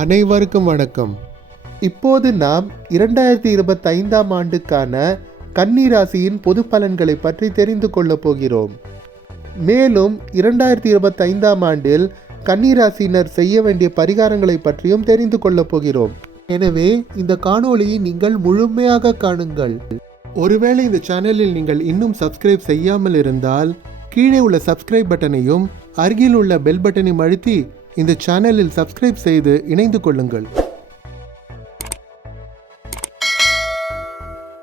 அனைவருக்கும் வணக்கம். இப்போது நாம் 2025ஆம் ஆண்டுக்கான கன்னி ராசியின் பொது பலன்களை பற்றி தெரிந்து கொள்ளப் போகிறோம். மேலும் 2025ஆம் ஆண்டில் கன்னி ராசியினர் செய்ய வேண்டிய பரிகாரங்களை பற்றியும் தெரிந்து கொள்ளப் போகிறோம். எனவே இந்த காணொளியை நீங்கள் முழுமையாக காணுங்கள். ஒருவேளை இந்த சேனலில் நீங்கள் இன்னும் சப்ஸ்கிரைப் செய்யாமல் இருந்தால் கீழே உள்ள சப்ஸ்கிரைப் பட்டனையும் அருகில் உள்ள பெல் பட்டனையும் அழுத்தி இந்த சேனலில் சப்ஸ்கிரைப் செய்து இணைந்து கொள்ளுங்கள்.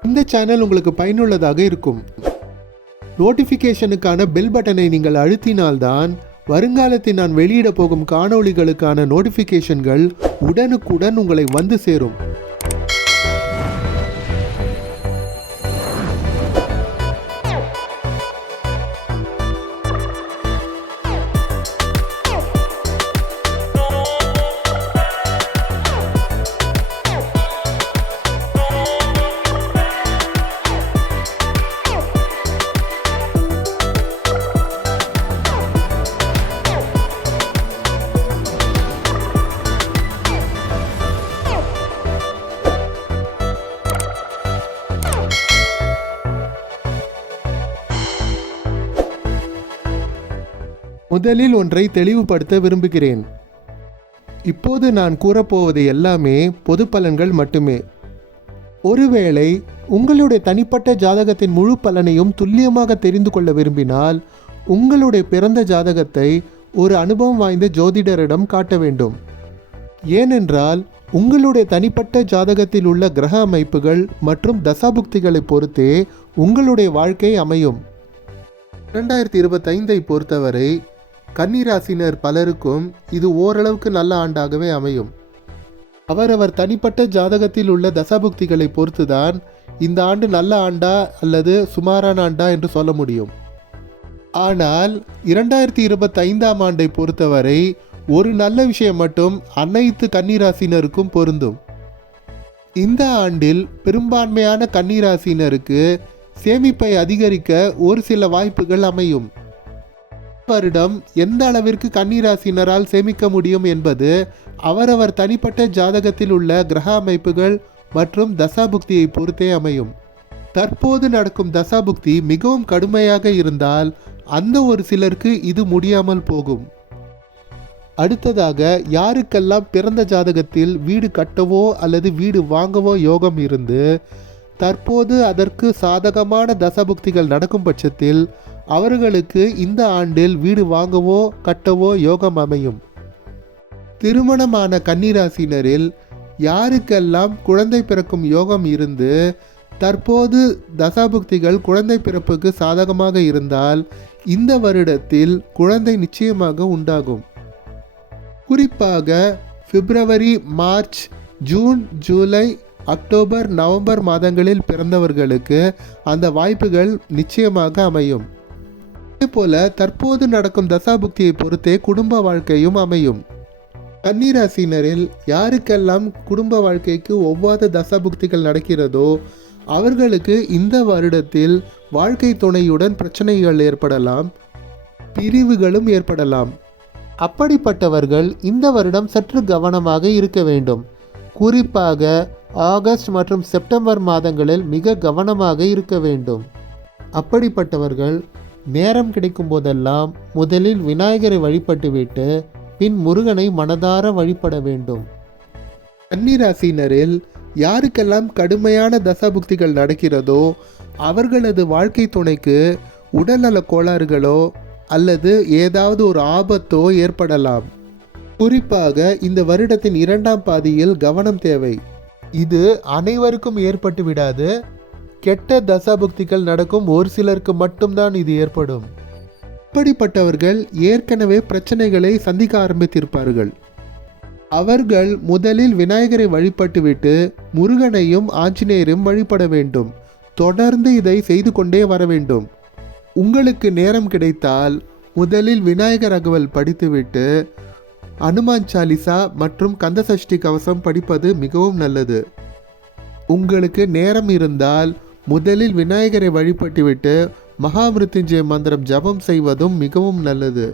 இந்த சேனல் உங்களுக்கு பயனுள்ளதாக இருக்கும். நோட்டிஃபிகேஷனுக்கான பெல் பட்டனை நீங்கள் அழுத்தினால்தான் வருங்காலத்தில் நான் வெளியிட போகும் காணொளிகளுக்கான நோட்டிஃபிகேஷன்கள் உடனுக்குடன் உங்களை வந்து சேரும். முதலில் ஒன்றை தெளிவுபடுத்த விரும்புகிறேன். இப்போது நான் கூறப்போவது எல்லாமே பொது பலன்கள் மட்டுமே. ஒருவேளை உங்களுடைய தனிப்பட்ட ஜாதகத்தின் முழு பலனையும் துல்லியமாக தெரிந்து கொள்ள விரும்பினால் உங்களுடைய பிறந்த ஜாதகத்தை ஒரு அனுபவம் வாய்ந்த ஜோதிடரிடம் காட்ட வேண்டும். ஏனென்றால் உங்களுடைய தனிப்பட்ட ஜாதகத்தில் உள்ள கிரக அமைப்புகள் மற்றும் தசாபுக்திகளை பொறுத்தே உங்களுடைய வாழ்க்கை அமையும். 2025ஐ பொறுத்தவரை கன்னிராசினர் பலருக்கும் இது ஓரளவுக்கு நல்ல ஆண்டாகவே அமையும். அவரவர் தனிப்பட்ட ஜாதகத்தில் உள்ள தசாபுக்திகளை பொறுத்துதான் இந்த ஆண்டு நல்ல ஆண்டா அல்லது சுமாரான ஆண்டா என்று சொல்ல முடியும். ஆனால் 2025ஆம் ஆண்டை பொறுத்தவரை ஒரு நல்ல விஷயம் மட்டும் அனைத்து கன்னிராசினருக்கும் பொருந்தும். இந்த ஆண்டில் பெரும்பான்மையான கன்னிராசினருக்கு சேமிப்பை அதிகரிக்க ஒரு சில வாய்ப்புகள் அமையும். வருடம் எந்த அளவிற்கு கன்னிராசினரால் சேமிக்க முடியும் என்பது அவரவர் தனிப்பட்ட ஜாதகத்தில் உள்ள கிரக அமைப்புகள் மற்றும் தசாபுக்தியை பொறுத்தே அமையும். தற்போது நடக்கும் தசாபுக்தி மிகவும் கடுமையாக இருந்தால் அந்த ஒரு சிலருக்கு இது முடியாமல் போகும். அடுத்ததாக, யாருக்கெல்லாம் பிறந்த ஜாதகத்தில் வீடு கட்டவோ அல்லது வீடு வாங்கவோ யோகம் இருந்து தற்போது அதற்கு சாதகமான தசபுக்திகள் நடக்கும் பட்சத்தில் அவர்களுக்கு இந்த ஆண்டில் வீடு வாங்கவோ கட்டவோ யோகம் அமையும். திருமணமான கன்னிராசினரில் யாருக்கெல்லாம் குழந்தை பிறக்கும் யோகம் இருந்து தற்போது தசாபுக்திகள் குழந்தை பிறப்புக்கு சாதகமாக இருந்தால் இந்த வருடத்தில் குழந்தை நிச்சயமாக உண்டாகும். குறிப்பாக பிப்ரவரி, மார்ச், ஜூன், ஜூலை, அக்டோபர், நவம்பர் மாதங்களில் பிறந்தவர்களுக்கு அந்த வாய்ப்புகள் நிச்சயமாக அமையும். அதேபோல தற்போது நடக்கும் தசாபுக்தியை பொறுத்தே குடும்ப வாழ்க்கையும் அமையும். கன்னிராசினரில் யாருக்கெல்லாம் குடும்ப வாழ்க்கைக்கு ஒவ்வாத தசாபுக்திகள் நடக்கிறதோ அவர்களுக்கு இந்த வருடத்தில் வாழ்க்கை துணையுடன் பிரச்சனைகள் ஏற்படலாம், பிரிவுகளும் ஏற்படலாம். அப்படிப்பட்டவர்கள் இந்த வருடம் சற்று கவனமாக இருக்க வேண்டும். குறிப்பாக ஆகஸ்ட் மற்றும் செப்டம்பர் மாதங்களில் மிக கவனமாக இருக்க வேண்டும். அப்படிப்பட்டவர்கள் நேரம் கிடைக்கும் போதெல்லாம் முதலில் விநாயகரை வழிபட்டுவிட்டு பின் முருகனை மனதார வழிபட வேண்டும். கன்னிராசினரில் யாருக்கெல்லாம் கடுமையான தசாபுக்திகள் நடக்கிறதோ அவர்களது வாழ்க்கை துணைக்கு உடல்நல கோளாறுகளோ அல்லது ஏதாவது ஒரு ஆபத்தோ ஏற்படலாம். குறிப்பாக இந்த வருடத்தின் 2ஆம் பாதியில் கவனம் தேவை. இது அனைவருக்கும் ஏற்பட்டு விடாது. கெட்ட தசாபுக்திகள் நடக்கும் ஒரு சிலருக்கு மட்டும்தான் இது ஏற்படும். இப்படிப்பட்டவர்கள் ஏற்கனவே பிரச்சனைகளை சந்திக்க ஆரம்பித்திருப்பார்கள். அவர்கள் முதலில் விநாயகரை வழிபட்டுவிட்டு முருகனையும் ஆஞ்சநேயரையும் வழிபட வேண்டும். தொடர்ந்து இதை செய்து கொண்டே வர வேண்டும். உங்களுக்கு நேரம் கிடைத்தால் முதலில் விநாயகர் அகவல் படித்துவிட்டு அனுமான் சாலிசா மற்றும் கந்தசஷ்டி கவசம் படிப்பது மிகவும் நல்லது. உங்களுக்கு நேரம் இருந்தால் முதலில் விநாயகரை வழிபட்டுவிட்டு மகாமிருத்யுஞ்சய மந்திரம் ஜபம் செய்வதும் மிகவும் நல்லது.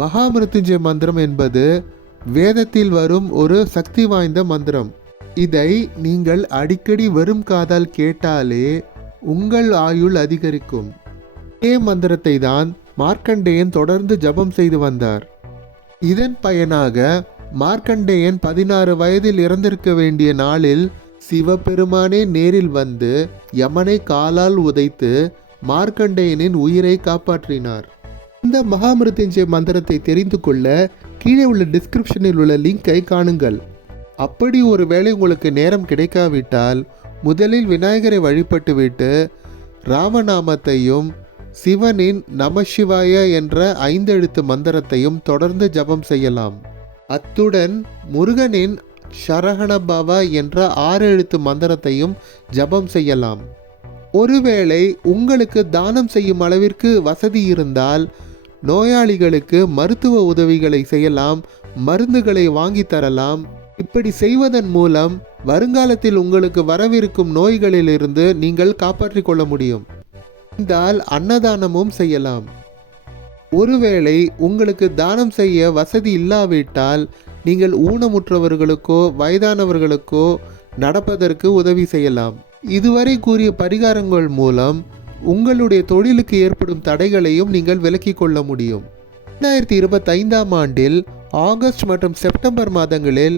மகாமிருத்யுஞ்சய மந்திரம் என்பது வேதத்தில் வரும் ஒரு சக்தி வாய்ந்த மந்திரம். இதை நீங்கள் அடிக்கடி வெறும் காதால் கேட்டாலே உங்கள் ஆயுள் அதிகரிக்கும். இதே மந்திரத்தை தான் மார்க்கண்டேயன் தொடர்ந்து ஜபம் செய்து வந்தார். இதன் பயனாக மார்க்கண்டேயன் 16 வயதில் இறந்திருக்க வேண்டிய நாளில் சிவபெருமானே நேரில் வந்து யமனை காலால் உதைத்து மார்க்கண்டேயனின் உயிரை காப்பாற்றினார். இந்த மகாமிருத்யுஞ்சய மந்திரத்தை தெரிந்து கொள்ள கீழே உள்ள டிஸ்கிரிப்ஷனில் உள்ள லிங்கை காணுங்கள். அப்படி ஒரு வேளை உங்களுக்கு நேரம் கிடைக்காவிட்டால் முதலில் விநாயகரை வழிபட்டுவிட்டு ராமநாமத்தையும் சிவனின் நமசிவாய என்ற 5 எழுத்து மந்திரத்தையும் தொடர்ந்து ஜபம் செய்யலாம். அத்துடன் முருகனின் சரஹணபவ என்ற 6 எழுத்து மந்திரத்தையும் ஜபம் செய்யலாம். ஒருவேளை உங்களுக்கு தானம் செய்யும் அளவிற்கு வசதி இருந்தால் நோயாளிகளுக்கு மருத்துவ உதவிகளை செய்யலாம், மருந்துகளை வாங்கி தரலாம். இப்படி செய்வதன் மூலம் வருங்காலத்தில் உங்களுக்கு வரவிருக்கும் நோய்களிலிருந்து நீங்கள் காப்பாற்றிக் கொள்ள முடியும். இருந்தால் அன்னதானமும் செய்யலாம். ஒருவேளை உங்களுக்கு தானம் செய்ய வசதி இல்லாவிட்டால் நீங்கள் ஊனமுற்றவர்களுக்கோ வயதானவர்களுக்கோ நடப்பதற்கு உதவி செய்யலாம். இதுவரை கூறிய பரிகாரங்கள் மூலம் உங்களுடைய தொழிலுக்கு ஏற்படும் தடைகளையும் நீங்கள் விலக்கிக் கொள்ள முடியும். 2025ஆம் ஆண்டில் ஆகஸ்ட் மற்றும் செப்டம்பர் மாதங்களில்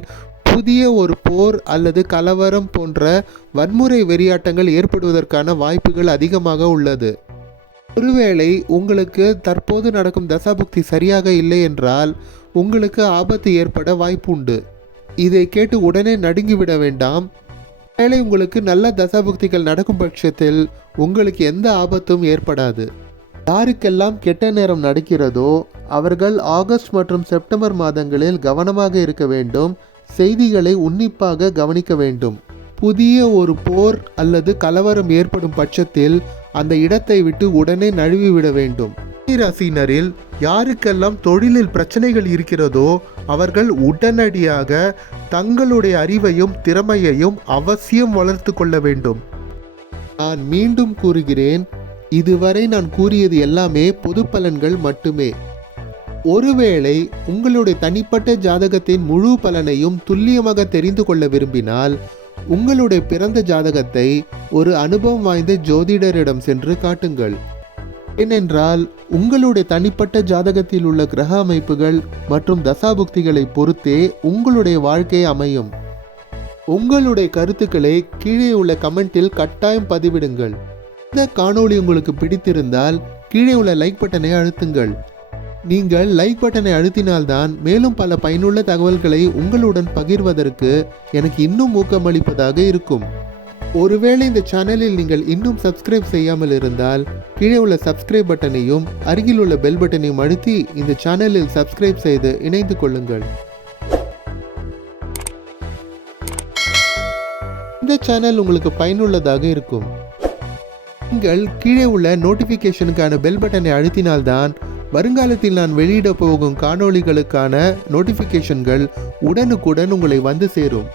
புதிய ஒரு போர் அல்லது கலவரம் போன்ற வன்முறை வெறியாட்டங்கள் ஏற்படுவதற்கான வாய்ப்புகள் அதிகமாக உள்ளது. ஒருவேளை உங்களுக்கு தற்போது நடக்கும் தசாபுக்தி சரியாக இல்லை என்றால் உங்களுக்கு ஆபத்து ஏற்பட வாய்ப்பு உண்டு. இதை கேட்டு உடனே நடுங்கிவிட வேண்டாம். வேளை உங்களுக்கு நல்ல தசாபுக்திகள் நடக்கும் பட்சத்தில் உங்களுக்கு எந்த ஆபத்தும் ஏற்படாது. யாருக்கெல்லாம் கெட்ட நேரம் நடக்கிறதோ அவர்கள் ஆகஸ்ட் மற்றும் செப்டம்பர் மாதங்களில் கவனமாக இருக்க வேண்டும். செய்திகளை உன்னிப்பாக கவனிக்க வேண்டும். புதிய ஒரு போர் அல்லது கலவரம் ஏற்படும் பட்சத்தில் அந்த இடத்தை விட்டு உடனே நழுவிவிட வேண்டும். ராசினரில் யாருக்கெல்லாம் தொழிலில் பிரச்சனைகள் இருக்கிறதோ அவர்கள் உடனடியாக தங்களுடைய அறிவையும் திறமையையும் அவசியம் வளர்த்து கொள்ள வேண்டும். நான் மீண்டும் கூறுகிறேன், இதுவரை நான் கூறியது எல்லாமே பொது பலன்கள் மட்டுமே. ஒருவேளை உங்களுடைய தனிப்பட்ட ஜாதகத்தின் முழு பலனையும் துல்லியமாக தெரிந்து கொள்ள விரும்பினால் உங்களுடைய பிறந்த ஜாதகத்தை ஒரு அனுபவம் வாய்ந்த ஜோதிடரிடம் சென்று காட்டுங்கள். ஏனென்றால் உங்களுடைய தனிப்பட்ட ஜாதகத்தில் உள்ள கிரக அமைப்புகள் மற்றும் தசாபுக்திகளை பொறுத்தே உங்களுடைய வாழ்க்கை அமையும். உங்களுடைய கருத்துக்களை கீழே உள்ள கமெண்டில் கட்டாயம் பதிவிடுங்கள். இந்த காணொளி உங்களுக்கு பிடித்திருந்தால் கீழே உள்ள லைக் பட்டனை அழுத்துங்கள். நீங்கள் லைக் பட்டனை அழுத்தினால்தான் மேலும் பல பயனுள்ள தகவல்களை உங்களுடன் பகிர்வதற்கு எனக்கு இன்னும் ஊக்கமளிப்பதாக இருக்கும். ஒருவேளை இந்த சேனலில் நீங்கள் இன்னும் சப்ஸ்கிரைப் செய்யாமல் இருந்தால் கீழே உள்ள சப்ஸ்கிரைப் பட்டனையும் அருகில் உள்ள பெல் பட்டனையும் அழுத்தி இந்த சேனலில் சப்ஸ்கிரைப் செய்து இணைந்து கொள்ளுங்கள். இந்த சேனல் உங்களுக்கு பயனுள்ளதாக இருக்கும். நீங்கள் கீழே உள்ள நோட்டிஃபிகேஷனுக்கான பெல் பட்டனை அழுத்தினால்தான் வருங்காலத்தில் நான் வெளியிட போகும் காணொளிகளுக்கான நோட்டிஃபிகேஷன்கள் உடனுக்குடன் உங்களை வந்து சேரும்.